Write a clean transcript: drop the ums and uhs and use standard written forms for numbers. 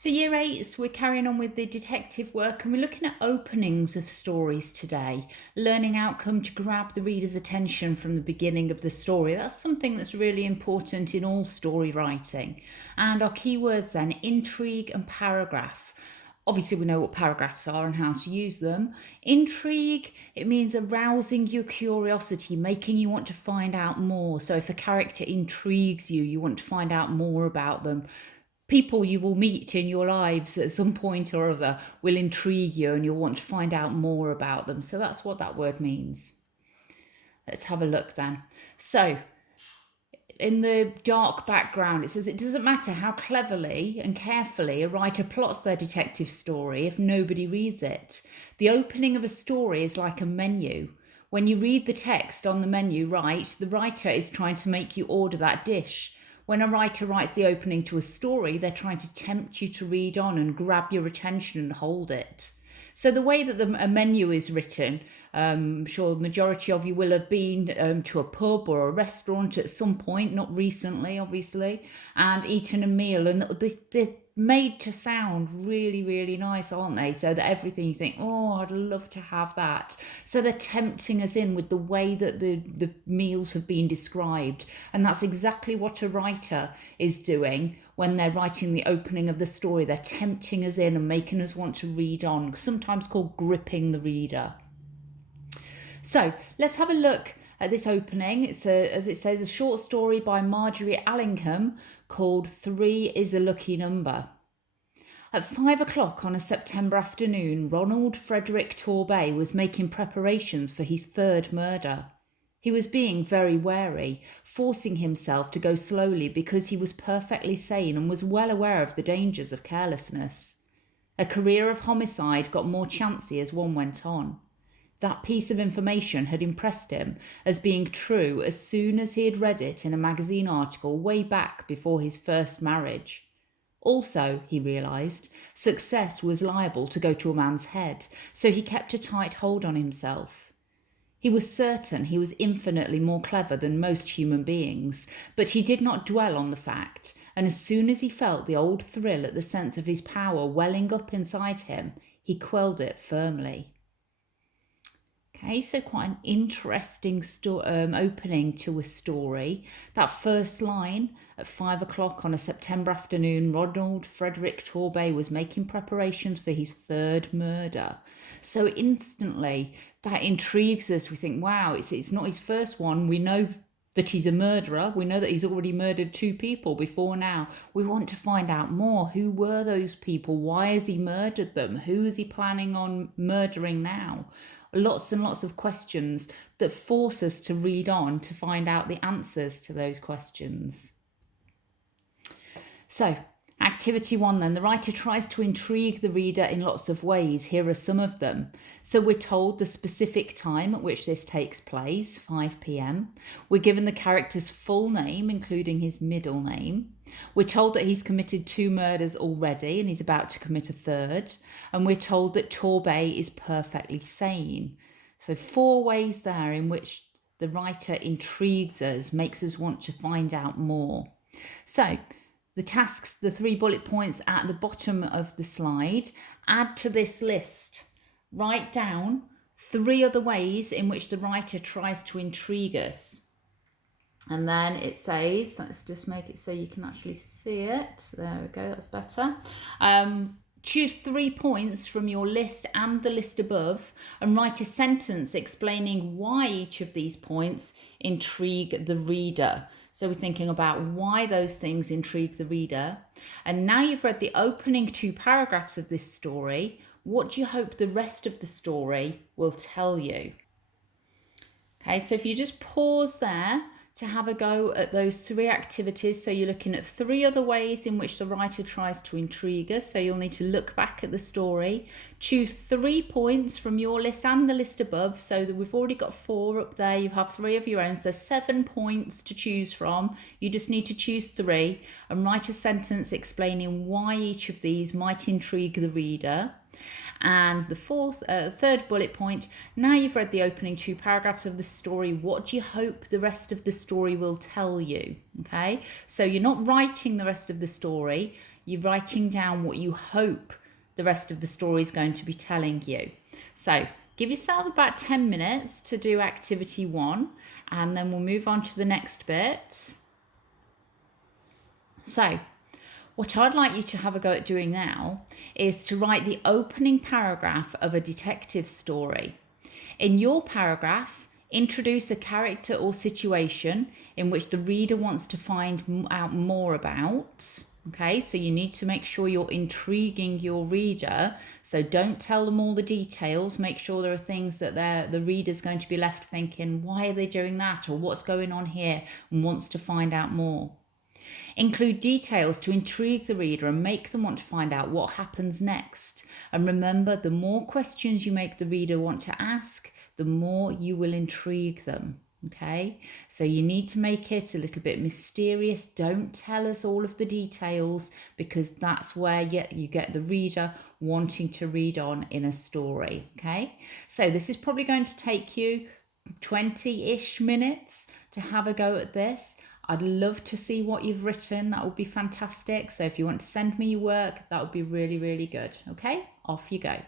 So year 8, we're carrying on with the detective work and we're looking at openings of stories today, learning outcome to grab the reader's attention from the beginning of the story. That's something that's really important in all story writing. And our keywords then, intrigue and paragraph. Obviously we know what paragraphs are and how to use them. Intrigue, it means arousing your curiosity, making you want to find out more. So if a character intrigues you, you want to find out more about them. People you will meet in your lives at some point or other will intrigue you and you'll want to find out more about them. So that's what that word means. Let's have a look then. So in the dark background, it says it doesn't matter how cleverly and carefully a writer plots their detective story if nobody reads it. The opening of a story is like a menu. When you read the text on the menu right, the writer is trying to make you order that dish. When a writer writes the opening to a story, they're trying to tempt you to read on and grab your attention and hold it. So the way that a menu is written, I'm sure the majority of you will have been to a pub or a restaurant at some point, not recently, obviously, and eaten a meal. And they're made to sound really, really nice, aren't they? So that everything you think, oh, I'd love to have that. So they're tempting us in with the way that the meals have been described. And that's exactly what a writer is doing when they're writing the opening of the story. They're tempting us in and making us want to read on, sometimes called gripping the reader. So let's have a look at this opening. It's as it says, a short story by Marjorie Allingham called 3 is a Lucky Number. At 5 o'clock on a September afternoon, Ronald Frederick Torbay was making preparations for his third murder. He was being very wary, forcing himself to go slowly because he was perfectly sane and was well aware of the dangers of carelessness. A career of homicide got more chancy as one went on. That piece of information had impressed him as being true as soon as he had read it in a magazine article way back before his first marriage. Also, he realised, success was liable to go to a man's head, so he kept a tight hold on himself. He was certain he was infinitely more clever than most human beings, but he did not dwell on the fact, and as soon as he felt the old thrill at the sense of his power welling up inside him, he quelled it firmly. Okay, so quite an interesting opening to a story. That first line, at 5 o'clock on a September afternoon, Ronald Frederick Torbay was making preparations for his third murder. So instantly, that intrigues us. We think, wow, it's not his first one. We know that he's a murderer. We know that he's already murdered 2 people before now. We want to find out more. Who were those people? Why has he murdered them? Who is he planning on murdering now? Lots and lots of questions that force us to read on to find out the answers to those questions. So, activity 1 then. The writer tries to intrigue the reader in lots of ways. Here are some of them. So we're told the specific time at which this takes place, 5 p.m. We're given the character's full name, including his middle name. We're told that he's committed 2 murders already and he's about to commit a third. And we're told that Torbay is perfectly sane. So 4 ways there in which the writer intrigues us, makes us want to find out more. So the tasks, the 3 bullet points at the bottom of the slide, add to this list. Write down 3 other ways in which the writer tries to intrigue us. And then it says, let's just make it so you can actually see it. There we go, that's better. Choose 3 points from your list and the list above and write a sentence explaining why each of these points intrigue the reader. So we're thinking about why those things intrigue the reader. And now you've read the opening 2 paragraphs of this story, what do you hope the rest of the story will tell you? Okay, so if you just pause there to have a go at those 3 activities. So you're looking at 3 other ways in which the writer tries to intrigue us. So you'll need to look back at the story, choose 3 points from your list and the list above. So that we've already got 4 up there. You have 3 of your own. So 7 points to choose from. You just need to choose 3 and write a sentence explaining why each of these might intrigue the reader. And the third bullet point, now you've read the opening 2 paragraphs of the story, what do you hope the rest of the story will tell you? Okay, so you're not writing the rest of the story, you're writing down what you hope the rest of the story is going to be telling you. So give yourself about 10 minutes to do activity 1, and then we'll move on to the next bit. So what I'd like you to have a go at doing now is to write the opening paragraph of a detective story. In your paragraph, introduce a character or situation in which the reader wants to find out more about. Okay, so you need to make sure you're intriguing your reader. So don't tell them all the details. Make sure there are things that the reader's going to be left thinking, why are they doing that? Or what's going on here? And wants to find out more. Include details to intrigue the reader and make them want to find out what happens next. And remember, the more questions you make the reader want to ask, the more you will intrigue them. Okay, so you need to make it a little bit mysterious. Don't tell us all of the details, because that's where you get the reader wanting to read on in a story. Okay, so this is probably going to take you 20-ish minutes to have a go at this. I'd love to see what you've written. That would be fantastic. So if you want to send me your work, that would be really, really good. Okay, off you go.